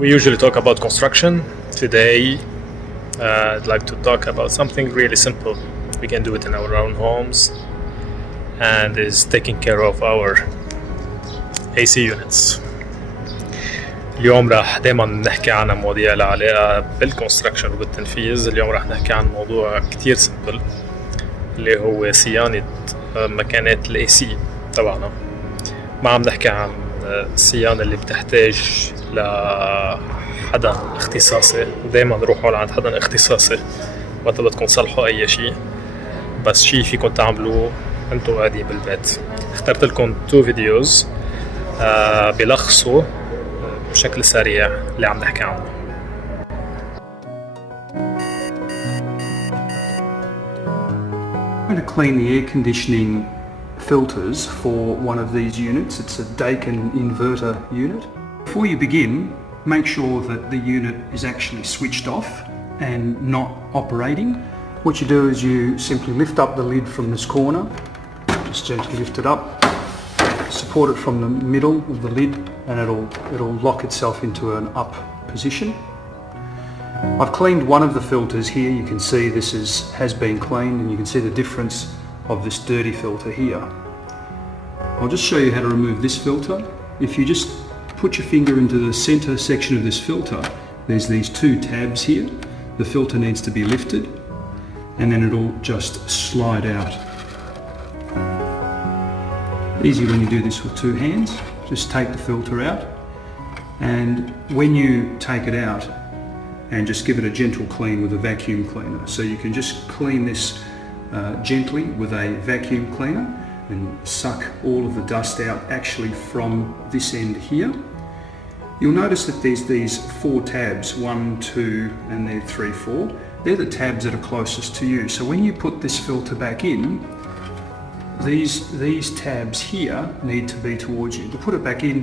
We usually talk about construction. Today, I'd like to talk about something really simple. We can do it in our own homes and is taking care of our AC units. اليوم راح دايما نحكي عن مواضيع لها علاقة بالكونستراكشن وبالتنفيذ. اليوم راح نحكي عن موضوع كتير سمبل اللي هو صيانة مكانات الاي سي تبعنا. ما عم نحكي عن الصيانة اللي بتحتاج لحدا اختصاصي. دايما روحوا لعند حدا اختصاصي وقت بدكم تصلحوا اي شيء، بس شيء فيكم تعملوه انتوا قاعدين بالبيت. اخترت لكم 2 فيديوز بيلخصوا بشكل سريع اللي عم نحكي عنه. I'm going to clean the air conditioning filters for one of these units. It's a Dakin inverter unit. Before you begin, make sure that the unit is actually switched off and not operating. What you do is you simply lift up the lid from this corner, just gently lift it up, support it from the middle of the lid, and it'll lock itself into an up position. I've cleaned one of the filters here. You can see this has been cleaned, and you can see the difference of this dirty filter here. I'll just show you how to remove this filter. If you just put your finger into the center section of this filter, there's these 2 tabs here. The filter needs to be lifted, and then it'll just slide out. Easy when you do this with 2 hands. Just take the filter out, and when you take it out, and just give it a gentle clean with a vacuum cleaner. So you can just clean this gently with a vacuum cleaner and suck all of the dust out actually from this end here. You'll notice that there's these 4 tabs, 1, 2, and then 3, 4. They're the tabs that are closest to you. So when you put this filter back in, these tabs here need to be towards you. To put it back in,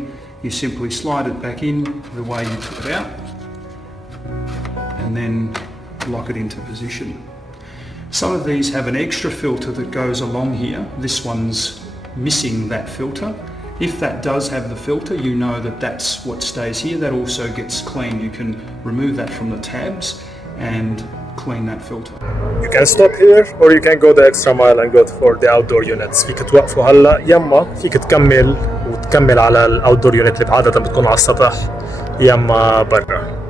you simply slide it back in the way you took it out, and then lock it into position. Some of these have an extra filter that goes along here. This one's missing that filter. If that does have the filter, you know that that's what stays here. That also gets cleaned. You can remove that from the tabs and clean that filter. You can stop here or you can go the extra mile and go for the outdoor units. فيك توقفوا هلا، يما فيك تكمل على الاوتدور يونت اللي عادة بتكون على السطح، يما برا.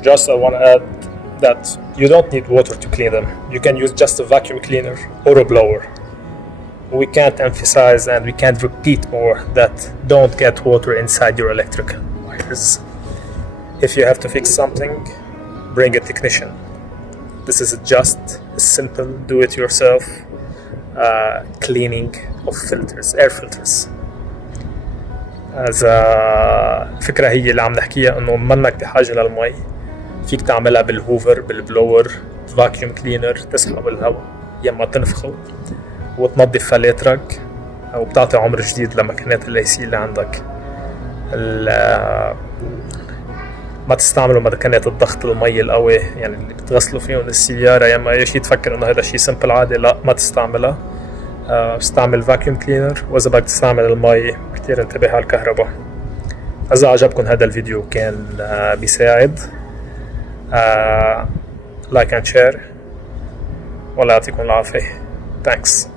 Just I want to add that you don't need water to clean them. You can use just a vacuum cleaner or a blower. We can't emphasize and we can't repeat more that don't get water inside your electric wires. If you have to fix something, bring a technician. This is just a simple do-it-yourself cleaning of filters, air filters. الفكرة هي اللي عم نحكيها انه منك بحاجة للمي، فيك تعملها بالهوفر، بالبلور، فاكيوم كلينر، تسحب الهواء يما تنفخه وتنظف فلاترك، او بتعطي عمر جديد لمكنات الليسي اللي عندك. ما تستعملوا مكنات الضغط المي القوي، يعني اللي بتغسلوا فيهم السيارة، يما اي شيء تفكر انه هذا شيء سمبل عادي، لا ما تستعملها. استعمل فاكيوم كلينر، واذا بدك تستعمل المي كتير انتبه على الكهرباء. اذا عجبكم هذا الفيديو كان بيساعد، لايك اند شير، ولا يعطيكم العافية. Thanks.